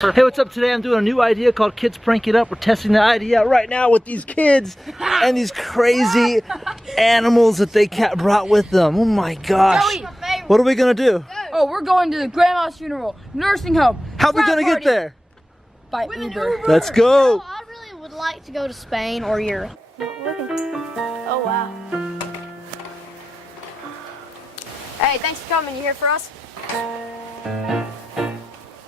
Hey, what's up? Today I'm doing a new idea called Kids Prank It Up. We're testing the idea out right now with these kids and these crazy animals that they brought with them. Oh my gosh. Joey, what are we gonna do? Oh, we're going to the grandma's funeral, nursing home. How are we gonna get there? By Uber. Let's go. I really would like to go to Spain or Europe. Oh wow. Hey, thanks for coming. You here for us?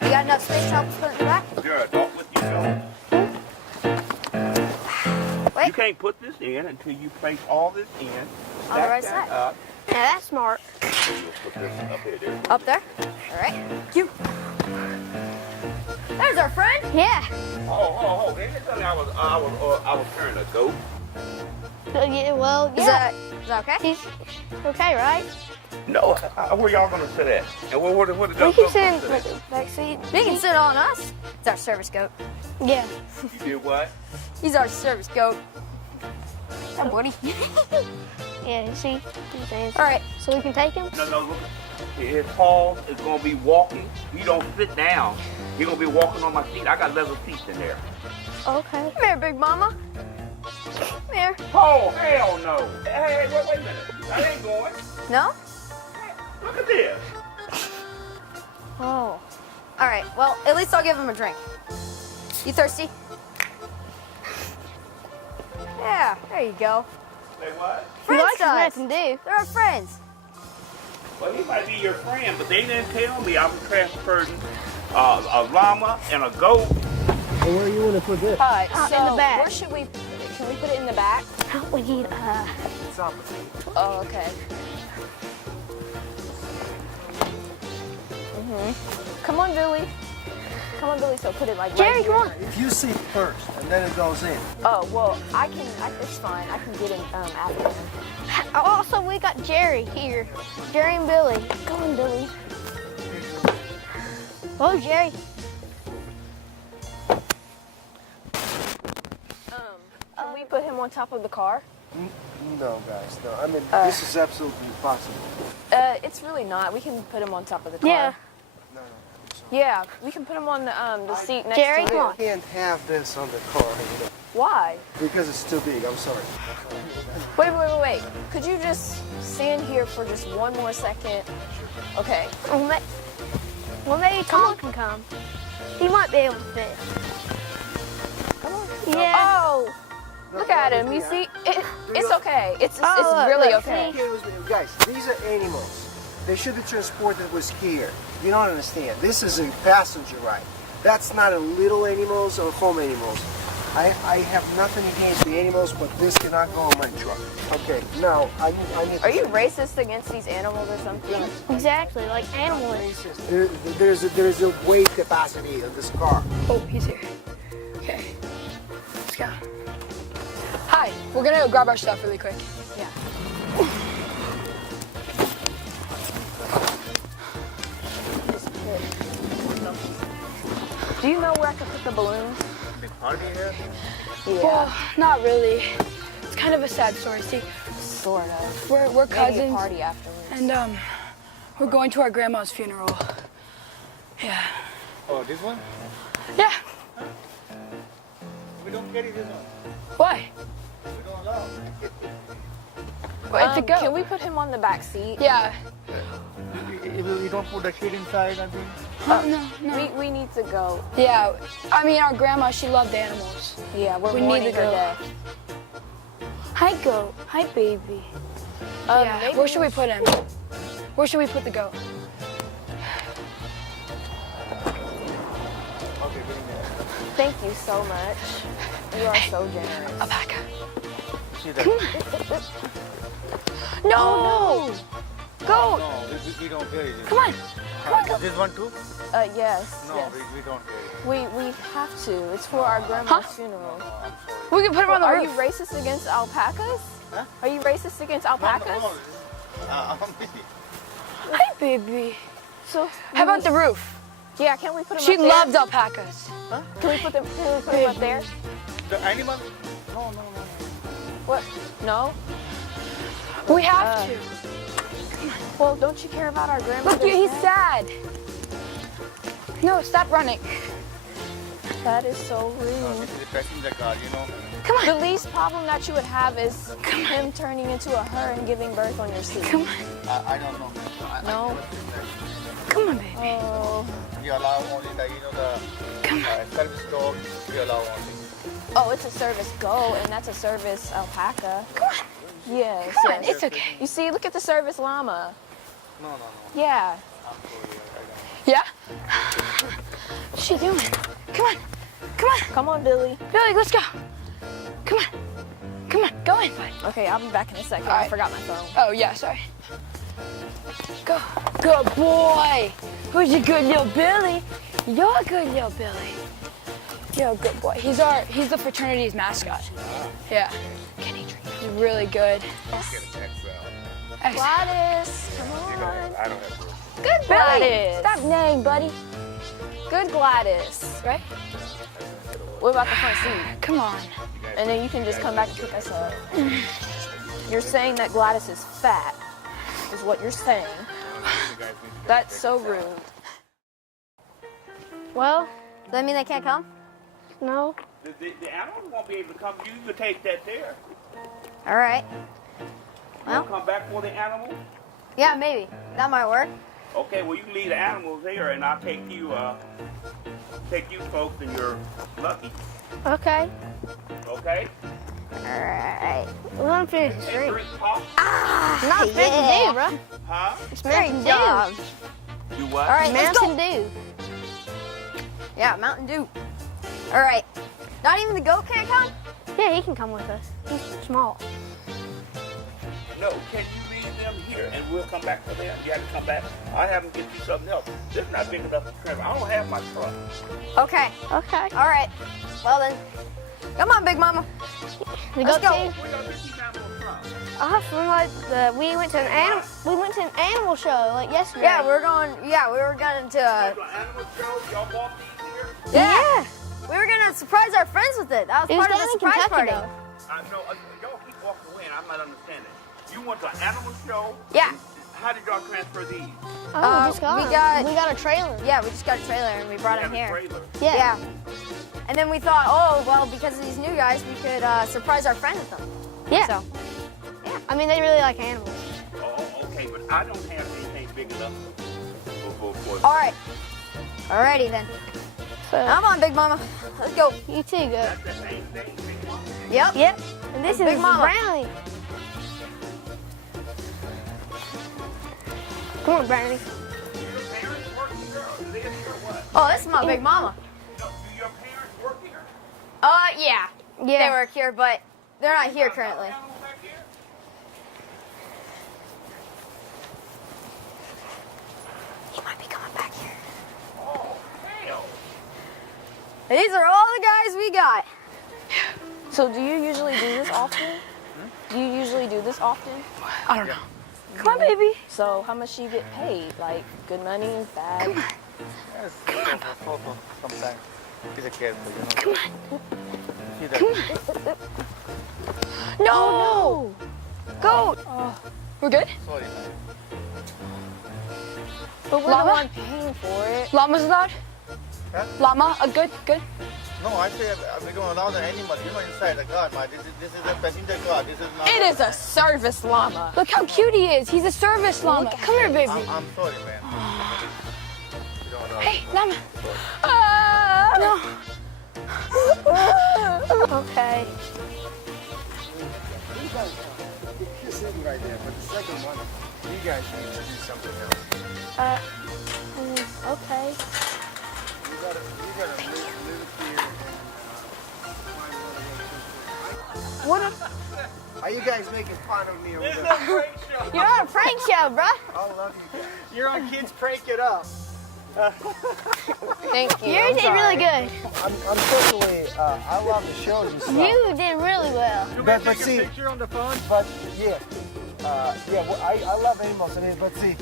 You got enough space to help us put it in the back? Sure, don't with yourself. Wait. You can't put this in until you place all this in. On the right Stack that side. up. Yeah, that's smart. You'll put this up here, there. Up there? All right. You. There's our friend. Yeah. Oh, they didn't tell me I was carrying a goat. Yeah, well, Is yeah. that okay? He's okay, right? No, where y'all gonna sit at? And what We the can sit in the back seat. You can sit on us. It's our service goat. Yeah. You did what? He's our service goat. Hey, buddy. Yeah, you see? All right. So we can take him? No, look. His paws is gonna be walking. He don't sit down. He gonna be walking on my seat. I got leather seats in there. Okay. Come here, big mama. Come here. Oh, hell no. Hey, wait a minute. I ain't going. No? Look at this. Oh. All right. Well, at least I'll give him a drink. You thirsty? Yeah. There you go. Say what? He Friends likes to his us. nothing to do. They're our friends. Well, he might be your friend, but they didn't tell me I was transporting a llama and a goat. Well, where you want to put this? All right. Out So in the back. where should we? Can we put it in the back? We need, Oh, okay. Come on, Billy. Come on, Billy. So put it like Jerry, right come here. on. If you sit first and then it goes in. Oh well, I can. It's fine. I can get in after him. Also, we got Jerry here. Jerry and Billy. Come on, Billy. Oh, Jerry. Can we put him on top of the car? No, guys, no. I mean, this is absolutely impossible. It's really not. We can put him on top of the car. Yeah. No. Yeah, we can put him on the seat next Jerry, to come you. on. I can't have this on the car Why? because it's too big. I'm sorry. Wait. Could you just stand here for just one more second? Okay. Well, maybe Tom can come. He might be able to fit. Come on. Yeah. Oh, look at him. You see, it's okay. It's look, really look, okay. Here with me. Guys, these are animals. They should be transported with care. You don't understand. This is a passenger ride. That's not a little animals or home animals. I have nothing against the animals, but this cannot go on my truck. Okay, now I need. Are you racist against these animals or something? Exactly, like animals. There's a weight capacity on this car. Oh, he's here. Okay. Let's go. Hi. We're gonna go grab our stuff really quick. Yeah. Do you know where I can put the balloons? Yeah. Well, not really. It's kind of a sad story. See, Sort of. we're Maybe a cousins, party afterwards. and we're going to our grandma's funeral. Yeah. Oh, this one? Yeah. We don't carry this one. Why? We don't allow. Well, it's a goat. Can we put him on the back seat? Yeah. You don't put the kid inside, I think. No. We need to go. Yeah. I mean, our grandma, she loved animals. Yeah, we're We need mourning to her go. day. Hi, goat. Hi, baby. Yeah. Maybe Where should we put him? Where should we put the goat? Thank you so much. You are so generous. Alpaca. See that? No. Goat. No, we don't carry this. Come on. This one too? Yes. No, yes. we don't carry. We have to. It's for our grandma's funeral. No, I'm sorry. We can put him on the Are roof. you racist against alpacas? Huh? Are you racist against alpacas? No. Hi, baby. So How about the roof? Yeah, can't we put him She up there? loved alpacas. Can we put him up there? The animal? No. What? No? We have to. Well, don't you care about our grandmother? Look, he's sad. No, stop running. That is so rude. This is a passenger car, you know. Come on. The least problem that you would have is him turning into a her and giving birth on your seat. Come on. I don't know. No? Come on, baby. Oh. We allow only the, you know, the Come on. service dog. We allow only. Oh, it's a service go, and that's a service alpaca. Come on. Yes, Come on. yes. It's okay. You see, look at the service llama. No. Yeah. I'm sorry. Yeah? What's she doing? Come on. Come on. Come on, Billy. Billy, let's go. Come on. Come on. Go in, bud. Okay, I'll be back in a second. All I right. forgot my phone. Oh, yeah, sorry. Go. Good boy. Who's a good little Billy? You're a good little Billy. You're a good boy. He's the fraternity's mascot. Yeah. Can he drink? He's really good. Excellent. Gladys, come on. I don't have to. Good Gladys. Stop name, buddy. Good Gladys. Right? What about the front seat? Come on. And then you can just come back and pick us up. You're saying that Gladys is fat, is what you're saying. That's so rude. Well, does that mean they can't come? No. The animals won't be able to come. You can take that there. All right. You want to come back for the animals? Yeah, maybe. That might work. Okay, well, you can leave the animals here, and I'll take you folks, and you're lucky. Okay. Okay? All right. We're going to finish the And street. drink pop. Not Mountain Dew, bro. Huh? It's Mountain Dew. Do what? All right, Mountain Dew. Yeah, Mountain Dew. All right. Not even the goat can't come? Yeah, he can come with us. He's small. No, can you leave them here, and we'll come back for them? You have to come back. I have them get you something else. This is not big enough to travel. I don't have my truck. Okay. Okay. All right. Well then, come on, Big Mama. Let's go. Where y'all get these animals from? From like we went to an animal show like yesterday. Yeah, we were going to. The animal show, y'all bought these here? Yeah. We were gonna surprise our friends with it. That was part of the surprise party. I know. Y'all keep walking away, and I'm not understanding. You went to an animal show? Yeah. How did y'all transfer these? Oh, we got a trailer. Yeah, we just got a trailer and we brought You him had a here. trailer. Yeah. And then we thought, oh, well, because of these new guys, we could surprise our friends with them. Yeah. So, yeah. I mean, they really like animals. Oh, okay, but I don't have anything big enough for All right. Alrighty then. Come on, Big Mama. Let's go. You too, go. That's the same thing, big one. Yep. Yep. And this is Big Mama. Brownie. Come on, Brownie. Do your parents work here, or do they here, or what? Oh, this is my Big Mama. No, do your parents work here? Yeah. They work here, but they're not here currently. Animals back here? He might be coming back here. Oh, hell. These are all the guys we got. So do you usually do this often? Do you usually do this often? I don't know. Come on, baby. So how much do you get paid? Like good money, bad? Come on. Yes, sometimes. He's a careful, you know. Come on. See that? No. Go. We're good? Sorry, man. But we're Llama? the one paying for it. Llama's allowed? Huh? Llama, good. No, I say we don't allow the animal, you know, inside the car, man. This is a passenger car. This is not. It is a service llama. Look how cute he is. He's a service llama. Come here, baby. I'm sorry, man. We don't allow Hey, llama. No. Okay. You're sitting right there, but the second one, you guys need to do something else. Okay. You gotta live here and find What? Are you guys making fun of me over This is there? a great show. You're on a prank show, bruh. I love you guys. You're on Kids Prank It Up. Thank you. Yours did really good. I'm certainly, I love the shows and stuff. You did really well. But see, Picture on the phone. but yeah, well, I love animals, but see,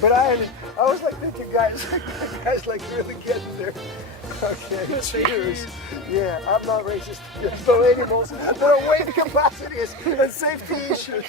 but I was like thinking, guys like really getting there. Okay, cheers. Yeah, I'm not racist. There's no animals. There are weight capacities and safety issues.